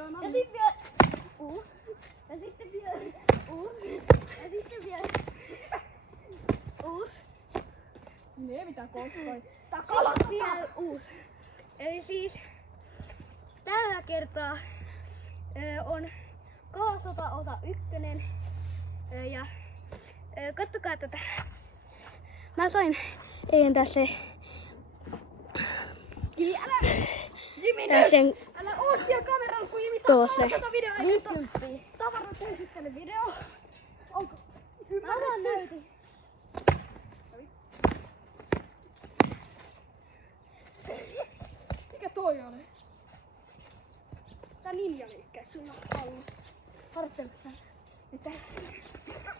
Joo, no ja niin. sit vielä uusi. Ja sitten vielä uusi. Ja sitten vielä uusi. Ne mitä kostoi. Tää Sitten vielä uusi. Eli siis tällä kertaa on Kalasota osa 1. Ja kattokaa tätä. Mä sain eilen tässä Jimi, Jimi sen nyt! Älä oo siellä kameralla, kun Jimi tuossa takaa video. 50. Tavarat esittely video. Onko? Mä vaan näytin. Mikä toi oli? Tää ninjaliikkeet sulla on hallussa. Harjoittelussa. Mitä? Mitä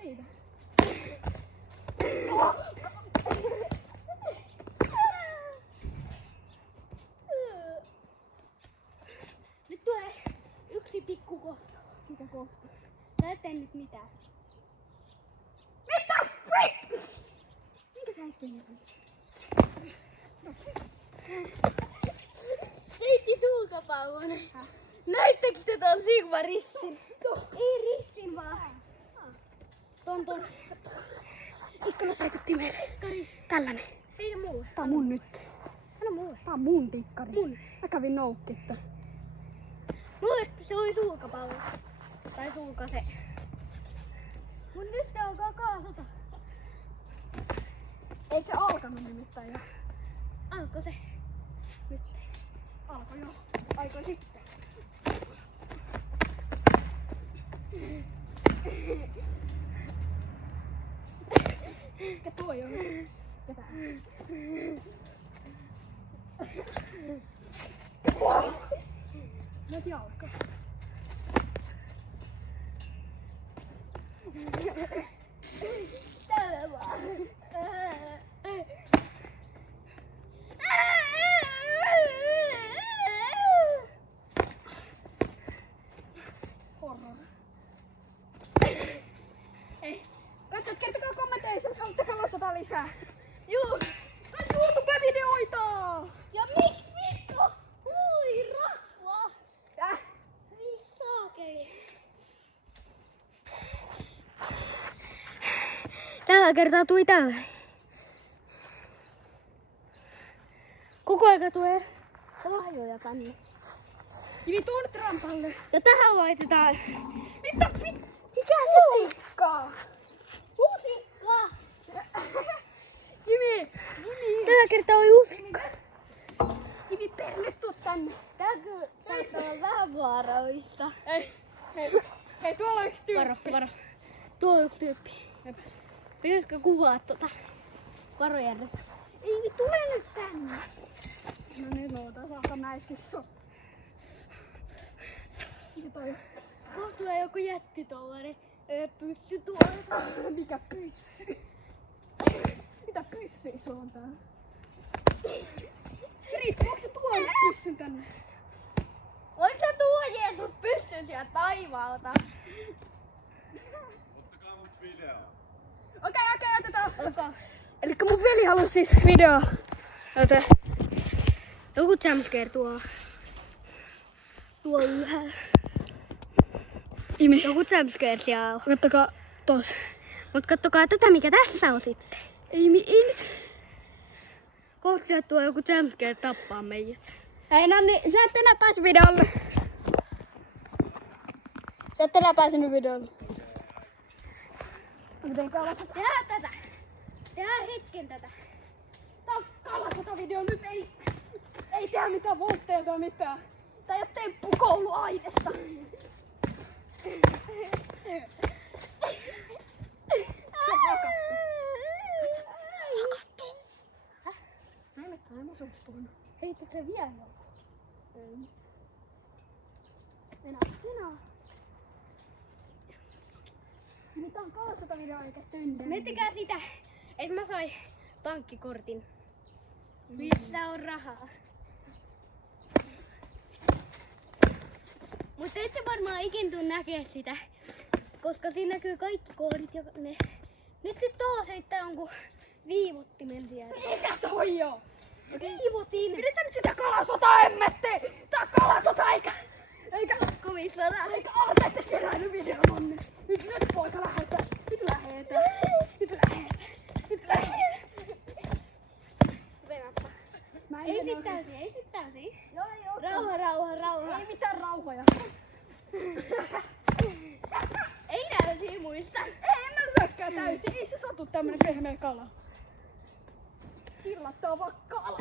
siitä? Nyt tulee yksi pikku kohta. Mikä kohta? Sä et tee nyt mitään. Mitä? Frick! Minkä sä et tee nyt? Heitti sulkapallon. Näittekö te ton Sigma rissin? Ei rissin vaan. Ton. Ikkuna säitettimeen. Tällainen. Heitä mulle. Tää on mun nyt. Anna mulle. Tää on mun tikkari. Mun. Mä kävin noukkitta. Mulle se oli sulkapallo. Tai sulkase. Mut nyt te alkaa Kalasota. Ei se alkanut nimittäin jo. Alko se? Nyt. Alkoi jo. Aikoi sitten. Mikä toi on? Ketä? Nyt jalka. Täällä vaan. Horror. Ei. Katsot, kertokaa kommenteissa, jos haluatte Kalasota lisää. Juu. Tää YouTube-videoita! Ja miksi vittu? Hui rasva. Tää. Saakeli. Tällä kertaa tuli tällä. Koko aika tulee lahjoja tänne. Jimi tuon trampalle. Ja tähän laitetaan Mitä vittu? mikä se on? Lusikkaa! Lusikka. Jimi! Tällä kertaa on lusikka. Jimi, perle, tuu tänne. Tää kyllä saattaa olla vähän vaarallista. Ei. Hei, tuolla on yksi tyyppi. Varo. Tuo on yksi tyyppi. Jep. Pitäisikö kuvaa tota? Varo Järvi. Ei, tule nyt tänne. No niin, luotaan saata näiskissu. Mikä toi on? Kohta tulee joku jättitollari. Pyssy tuolta. Mikä pyssy? Mitä pyssyä sulla on täällä? Riippuuko se tuonut pyssyn tänne? Voiko sä tuoda pyssyn sieltä taivaalta? Ottakaa mut video. Okei, otetaan. Okay. Elikkä mun veli halusi siis video. Joten Joku jumpscare tuo ylhäällä. Jimi, Joku jumpscare siellä on. kattokaa tos. Mut kattokaa tätä mikä tässä on sitten. Ei nyt. Kohta sieltä tuo joku jumpscare tappaa meidät. Hei Nanni, sä et enää pääse videolle. Sä et enää pääsenyt videolle. Miten Kalasota? Tehdään tätä. Tehdään hetken tätä. Tää on Kalasota video nyt, ei tehdä mitään voltteja tai mitään. Tää ei oo temppu kouluainesta. Se on hakattu. Se on hakattu. Häh? Mä sun puhunut. Hei, tätä vielä. Ei. Enää. Mitä on Kalasota video eikä Stundem? Miettikää sitä, että mä sain pankkikortin. Missä on rahaa? Mutta ette varmaan ikin tuu näkee sitä, koska siinä näkyy kaikki koodit ja ne Nyt sit taas heittää jonkun viivottimen siellä. Mikä toi on? Viivotin! Pidetään nyt sitä kalasota emmetti! Tää kalasota eikä Laskumisvara. eikä aatteette keräily videon onne. Nyt poika lähetään. Nyt lähetään. Venäpä. Mä en Ei mene sit täysin, ei sit täysin. Joo. Rauha. Ei mitään rauhoja. Ei täysin muista. Ei, en mä lyökkää täysin. Ei se satu tämmönen pehmeä kala. Killattava kala.